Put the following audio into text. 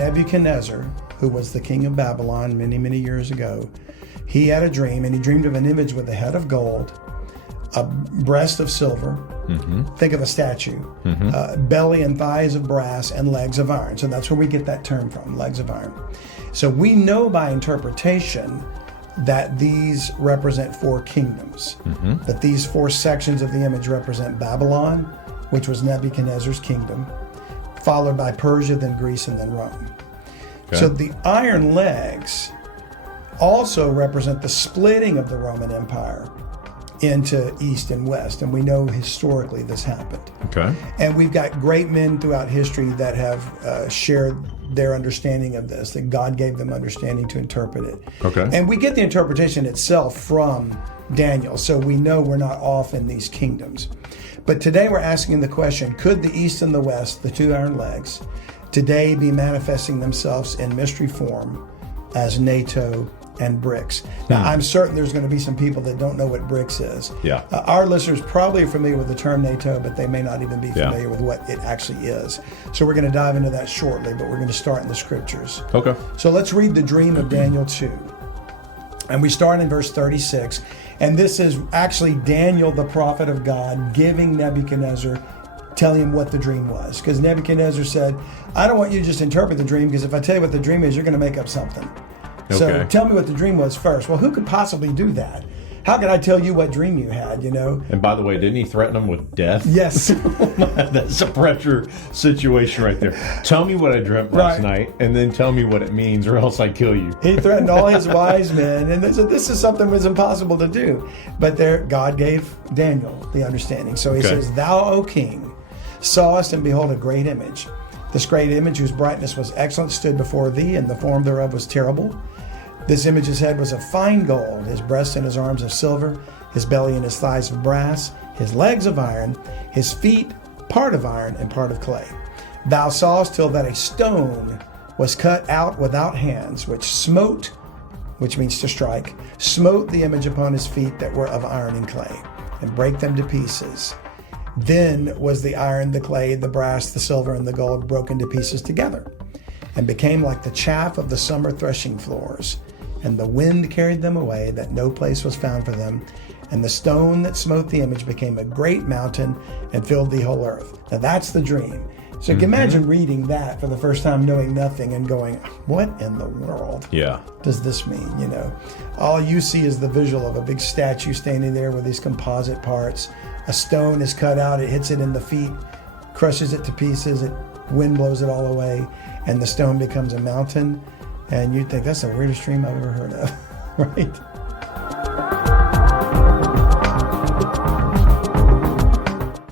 Nebuchadnezzar, who was the king of Babylon many, many years ago, he had a dream, and he dreamed of an image with a head of gold, a breast of silver, think of a statue, belly and thighs of brass, and legs of iron. So that's where we get that term from, legs of iron. So we know by interpretation that these represent four kingdoms, that these four sections of the image represent Babylon, which was Nebuchadnezzar's kingdom, followed by Persia, then Greece, and then Rome. Okay. So the iron legs also represent the splitting of the Roman Empire into East and West, and we know historically this happened. Okay. And we've got great men throughout history that have shared their understanding of this, that God gave them understanding to interpret it. Okay. And we get the interpretation itself from Daniel, so we know we're not off in these kingdoms. But today we're asking the question, could the East and the West, the two iron legs, today be manifesting themselves in mystery form as NATO and BRICS? Now, I'm certain there's going to be some people that don't know what BRICS is. Yeah. Our listeners probably are familiar with the term NATO, but they may not even be familiar with what it actually is. So we're going to dive into that shortly, but we're going to start in the scriptures. Okay. So let's read the dream of Daniel 2. And we start in verse 36. And this is actually Daniel, the prophet of God, giving Nebuchadnezzar, telling him what the dream was. Because Nebuchadnezzar said, I don't want you to just interpret the dream, because if I tell you what the dream is, you're going to make up something. So tell me what the dream was first. Well, who could possibly do that? How could I tell you what dream you had, you know? And by the way, didn't he threaten them with death? Yes. That's a pressure situation right there. Tell me what I dreamt last night, and then tell me what it means, or else I kill you. He threatened all his wise men, and they said, this is something that was impossible to do. But there, God gave Daniel the understanding. So he says, Thou, O king, sawest and behold a great image. This great image, whose brightness was excellent, stood before thee, and the form thereof was terrible. This image's head was of fine gold, his breast and his arms of silver, his belly and his thighs of brass, his legs of iron, his feet part of iron and part of clay. Thou sawest till that a stone was cut out without hands, which smote, which means to strike, smote the image upon his feet that were of iron and clay, and brake them to pieces. Then was the iron, the clay, the brass, the silver, and the gold broken to pieces together, and became like the chaff of the summer threshing floors. And the wind carried them away, that no place was found for them. And the stone that smote the image became a great mountain and filled the whole earth. Now that's the dream. So you can imagine reading that for the first time, knowing nothing, and going, what in the world does this mean? You know, all you see is the visual of a big statue standing there with these composite parts. A stone is cut out, it hits it in the feet, crushes it to pieces, wind blows it all away, and the stone becomes a mountain. And you'd think, that's the weirdest dream I've ever heard of, right?